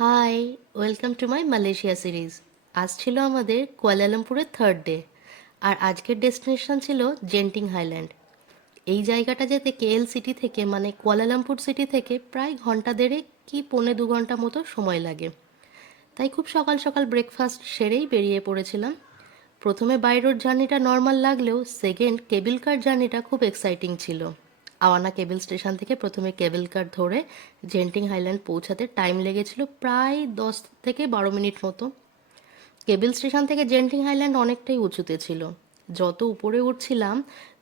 High, welcome to my Malaysia series. আজ ছিল আমাদের কুয়ালালামপুরের থার্ড ডে, আর আজকের ডেস্টিনেশন ছিল জেন্টিং হাইল্যান্ড। এই জায়গাটা যেতে কেএল সিটি থেকে মানে কুয়ালালামপুর সিটি থেকে প্রায় ঘন্টা দেড়েক কি পৌনে 2 ঘন্টা মতো সময় লাগে। তাই খুব সকাল সকাল ব্রেকফাস্ট সেরেই বেরিয়ে পড়েছিলাম। প্রথমে বাই রোড জার্নিটা নর্মাল লাগলেও সেকেন্ড কেবিল কার জার্নিটা খুব এক্সাইটিং ছিল। আওয়ানা কেবল স্টেশন থেকে প্রথমে কেবল কার ধরে জেন্টিং হাইল্যান্ড পৌঁছাতে টাইম লেগেছিল প্রায় 10 থেকে 12 মিনিট মতো। কেবল স্টেশন থেকে জেন্টিং হাইল্যান্ড অনেকটাই উঁচুতে ছিল। যত উপরে উঠছিলাম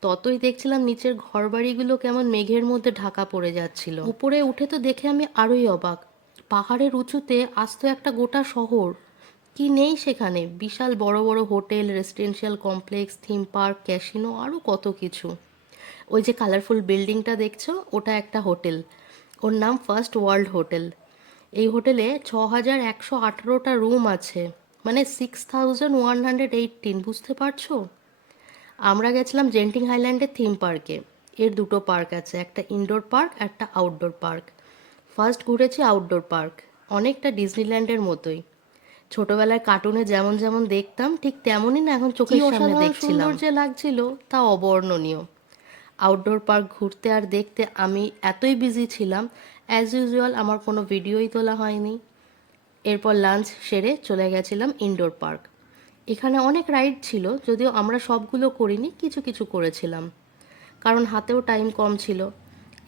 ততই দেখছিলাম নিচের ঘরবাড়িগুলো কেমন মেঘের মধ্যে ঢাকা পড়ে যাচ্ছিল। উপরে উঠে তো দেখে আমি আরোই অবাক, পাহাড়ের উঁচুতে আস্ত একটা গোটা শহর। কি নেই সেখানে, বিশাল বড় বড় hotel, residential complex, theme park, casino, আরও কত কিছু। ওই যে কালারফুল বিল্ডিংটা দেখছো, ওটা একটা হোটেল। ওর নাম ফার্স্ট ওয়ার্ল্ড হোটেল। এই হোটেলে 6118টা রুম আছে, মানে 6118, বুঝতে পারছো? আমরা গেছিলাম জেন্টিং হাইল্যান্ডের থিম পার্কে। এর দুটো পার্ক আছে, একটা ইনডোর পার্ক একটা আউটডোর পার্ক। ফার্স্ট ঘুরেছি আউটডোর পার্ক, অনেকটা ডিজনিল্যান্ডের মতোই। ছোটবেলায় কার্টুনে যেমন যেমন দেখতাম ঠিক তেমনই না এখন চোখের সামনে দেখছিলাম। সৌন্দর্যে লাগছিল, তা অবর্ণনীয়। আউটডোর পার্ক ঘুরতে আর দেখতে আমি এতই বিজি ছিলাম, অ্যাজ ইউজুয়াল আমার কোনো ভিডিওই তোলা হয়নি। এরপর লাঞ্চ সেরে চলে গেছিলাম ইনডোর পার্ক। এখানে অনেক রাইড ছিল, যদিও আমরা সবগুলো করিনি, কিছু কিছু করেছিলাম, কারণ হাতেও টাইম কম ছিল।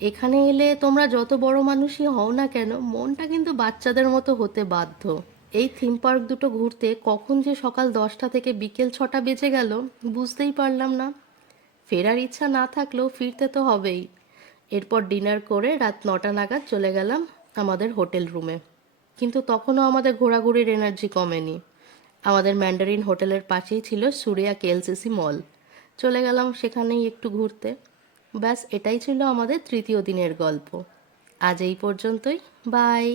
এখানে এলে তোমরা যত বড় মানুষই হও না কেন, মনটা কিন্তু বাচ্চাদের মতো হতে বাধ্য। এই থিম পার্ক দুটো ঘুরতে কখন যে সকাল 10টা থেকে বিকেল 6টা বেজে গেল বুঝতেই পারলাম না। ফেরার ইচ্ছা না থাকলেও ফিরতে তো হবেই। এরপর ডিনার করে রাত 9টা নাগাদ চলে গেলাম আমাদের হোটেল রুমে। কিন্তু তখনও আমাদের ঘোরাঘুরির এনার্জি কমেনি। আমাদের ম্যান্ডারিন হোটেলের পাশেই ছিল সুরিয়া কেএলসিসি মল। চলে গেলাম সেখানেই একটু ঘুরতে। ব্যাস, এটাই ছিল আমাদের তৃতীয় দিনের গল্প। আজ এই পর্যন্তই। বাই।